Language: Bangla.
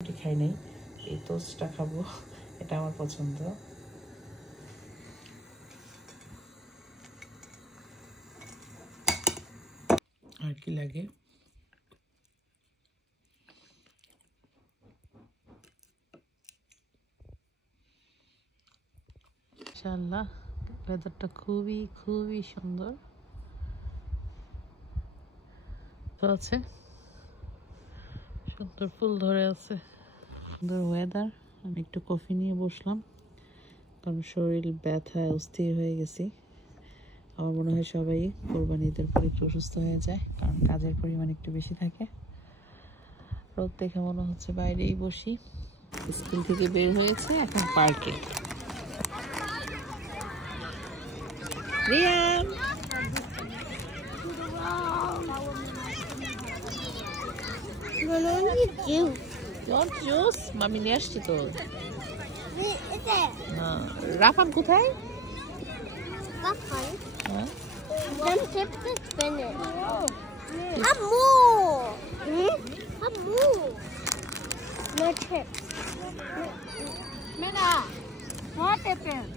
রুটি খাই নাই, এই টোস্টটা খাবো, এটা আমার পছন্দ। আর কি লাগে? ইনশাআল্লাহ ওয়েদারটা খুবই খুবই সুন্দর আছে, সুন্দর ফুল ধরে আছে, সুন্দর ওয়েদার। আমি একটু কফি নিয়ে বসলাম, কারণ শরীর ব্যথায় অস্থির হয়ে গেছি। আমার মনে হয় সবাই কোরবানি ঈদের পর একটু অসুস্থ হয়ে যায়, কারণ কাজের পরিমাণ একটু বেশি থাকে। রোদ দেখে মনে হচ্ছে বাইরেই বসি। স্কুল থেকে বের হয়েছে, এখন পার্কে। রিয়ান জুস মামি নিয়ে আসছি তো। রাফান কোথায়? No chips. Mira, what happened?